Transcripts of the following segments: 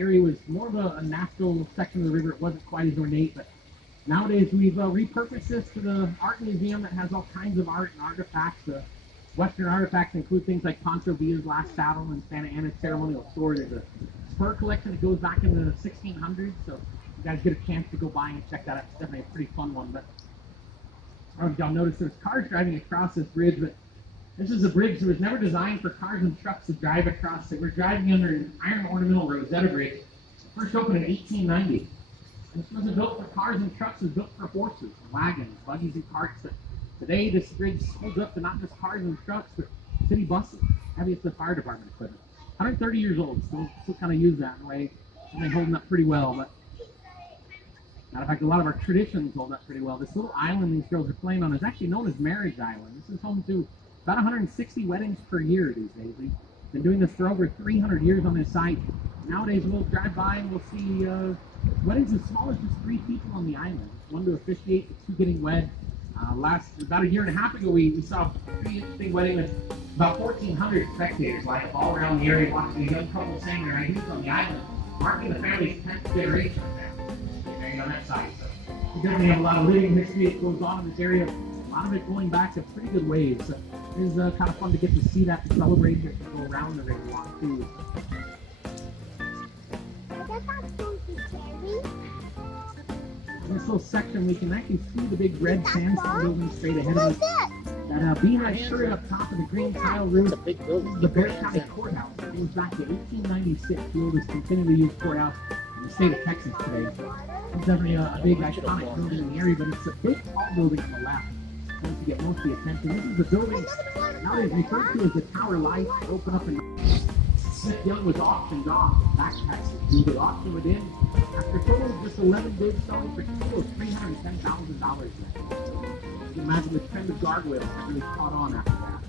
area was more of a natural section of the river. It wasn't quite as ornate, but nowadays we've repurposed this to the art museum that has all kinds of art and artifacts. Western artifacts include things like Pancho Villa's last saddle and Santa Anna's ceremonial sword. There's a spur collection that goes back into the 1600s, so you guys get a chance to go by and check that out. It's definitely a pretty fun one. But I don't know if y'all noticed there's cars driving across this bridge, but this is a bridge that was never designed for cars and trucks to drive across. We're driving under an iron ornamental Rosetta Bridge, first opened in 1890. And this wasn't built for cars and trucks, it was built for horses, wagons, buggies, and carts. But today, this bridge holds up to not just cars and trucks, but city buses, heaviest of fire department equipment. 130 years old, still kind of use that in a way, and they're holding up pretty well. But matter of fact, a lot of our traditions hold up pretty well. This little island these girls are playing on is actually known as Marriage Island. This is home to about 160 weddings per year these days. We've been doing this for over 300 years on this site. Nowadays, we'll drive by and we'll see weddings as small as just 3 people on the island. One to officiate, the 2 getting wed. About a year and a half ago, we saw a pretty interesting wedding with about 1,400 spectators lined up all around the area watching a young couple saying their IDs on the island, marking the family's 10th generation of married on that site. So we definitely have a lot of living history that goes on in this area. A lot of it going back to pretty good ways. So it was kind of fun to get to see that and celebrate it and go around the ring a lot too. In this little section, we can actually see the big red sandstone building straight ahead of us. That beam right straight up top of the green tile roof, this is the Bear County Courthouse. It goes back to 1896, the oldest continually used courthouse in the state of Texas today. It's definitely a big iconic building in the area, but it's a big tall building on the left. Tends to get most of the attention. This is the building nowadays referred to as the Tower Light. Open up in Smith Young was auctioned off back to Texas. We would auction it in after a total of just 11 bids selling for a total of $310,000. You can imagine the trend of gargoyles that really caught on after that.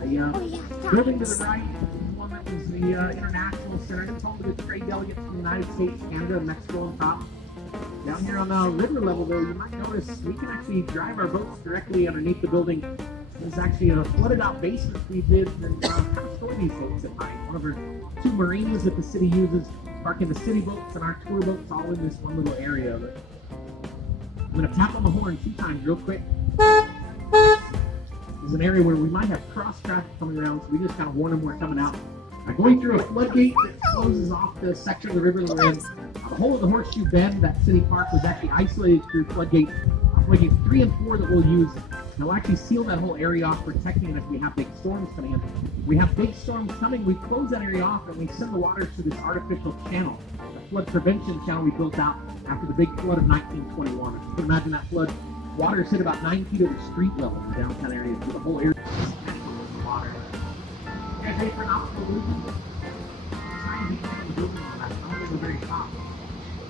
The building to the right is one that was the International Center. It's home to the trade delegates from the United States, Canada, and Mexico on top. Down here on the river level, though, you might notice we can actually drive our boats directly underneath the building. There's actually a flooded out basement we did and kind of store these boats at night. One of our 2 marinas that the city uses, parking the city boats and our tour boats all in this one little area. But I'm going to tap on the horn 2 times real quick. This is an area where we might have cross traffic coming around, so we just kind of warn them we're coming out. Going through a floodgate that closes off the section of the river that we're in. The whole of the Horseshoe Bend, that city park, was actually isolated through floodgates 3 and 4 that we'll use. And we'll actually seal that whole area off, protecting it if we have big storms coming in. If we have big storms coming, we close that area off and we send the water to this artificial channel, the flood prevention channel we built out after the big flood of 1921. If you can imagine that flood, water hit about 9 feet over street level in the downtown area, so the whole area is water. You guys ready for an optical illusion? Trying to be the building on that. I'm going to go very top.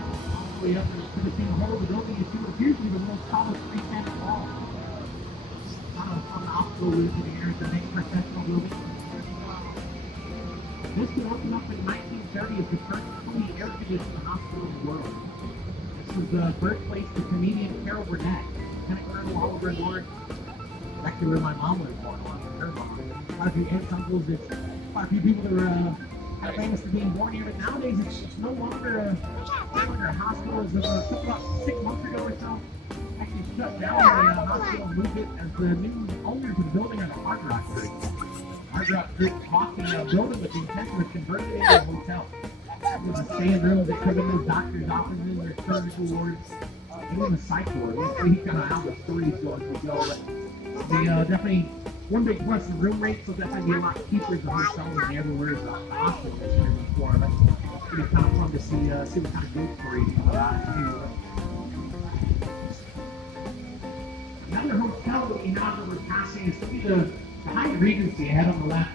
All the way up to the same whole of the building, you see what appears to be the most tallest 3-10 wall. On the optical illusion here, it's a big professional building. This was opened up in 1930 as the first fully air-conditioned hospital in the world. This was the birthplace of comedian Carol Burnett, Lieutenant Colonel Oliver North. It's actually where my mom was born, along with her mom. A lot of you aunts, uncles, there's quite a few people that were kind of famous for being born here, but nowadays it's no longer a hospital. It was about 6 months ago or so. Actually shut down the hospital and moved it as the new owners of the building are the Hard Rock Group. Hard Rock Group bought the building with the intention of converting it into a hotel. It was staying rooms that could have been doctors' offices or surgical wards, even the psych ward. We'll see kind of how the stories go as we go. But the definitely one big plus the room rates will definitely be a lot cheaper as the hotel than everywhere as the hospital is here before. But it's pretty kind of fun to see what kind of ghost stories come about too. Another hotel that we have that we're passing is to be the Hyatt Regency ahead on the left.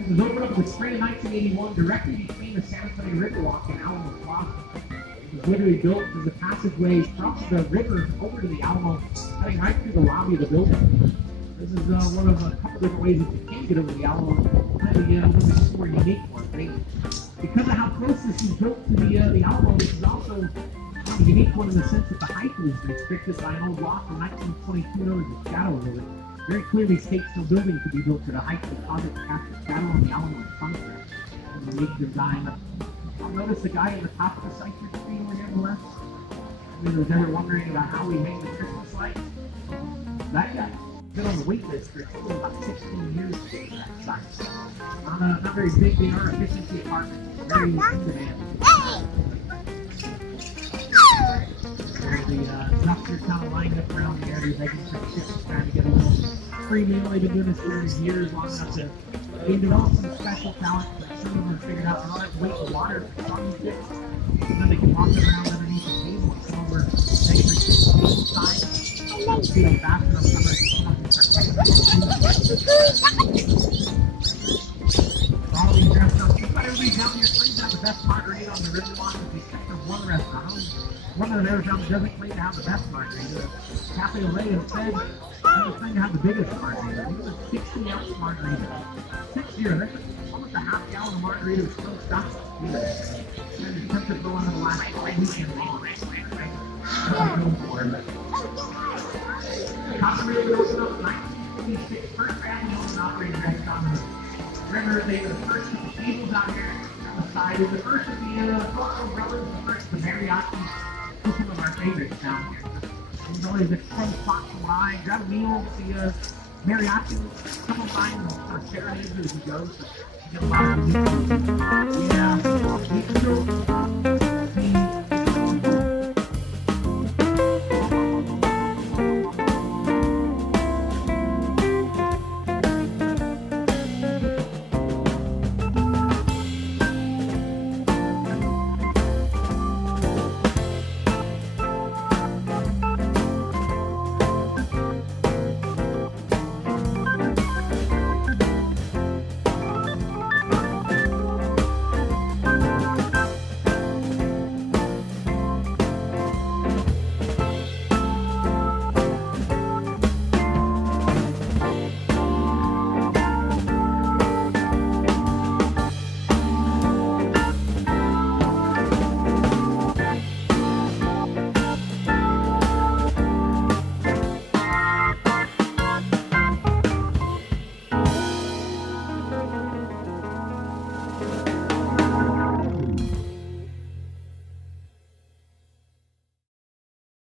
It was opened up in the spring of 1981 directly between the San Antonio Riverwalk and Alamo Plaza. It was literally built as a passageway across the river over to the Alamo, cutting right through the lobby of the building. This is one of a couple different ways that you can get over the Alamo. Really, one of the more unique ones. Because of how close this is built to the Alamo, this is also a unique one in the sense that the height was restricted by an old law from 1922 known as the Shadow Limit. Very clearly states no building could be built to the height of the deposit to cast a shadow on the Alamo and Sunset. It was a unique design. I'll notice the guy at the top of the cypress tree over here on the left. If was ever wondering about how we hang the Christmas lights, that guy been on the wait list for about 16 years to get that size. Not very big, they are efficiency apartments. Very in demand. There's the dumpsters kind of lined up around the area, begging for ships, trying to get a little free meal. They've been doing this for years, long enough to develop some special talent. Like some of them have figured out they don't have to wait for water for some ships. And then they can walk around underneath the table. And some of them are begging for ships to be inside. Feeling faster on some of the Probably dressed up. Just about everybody down here claims to have the best margarita on the river line, except for one restaurant. One of the restaurants doesn't claim to have the best margarita. Cafe Ole instead doesn't claim to have the biggest margarita. It was a 60-ounce margarita. 60. That's almost a half gallon of margarita with still stopped. And it's tempted for one of the last 5 weekends long. Operated opened up in 1956, first family owned and operated restaurant on the river. They were the first of the tables out here on the side. They were the first of the Coco Brothers, the first of the mariachi. Some of our favorites down here. There's always a fun spot to buy, grab a meal, see mariachi, come on by and share it as you go. So you get a lot of yeah,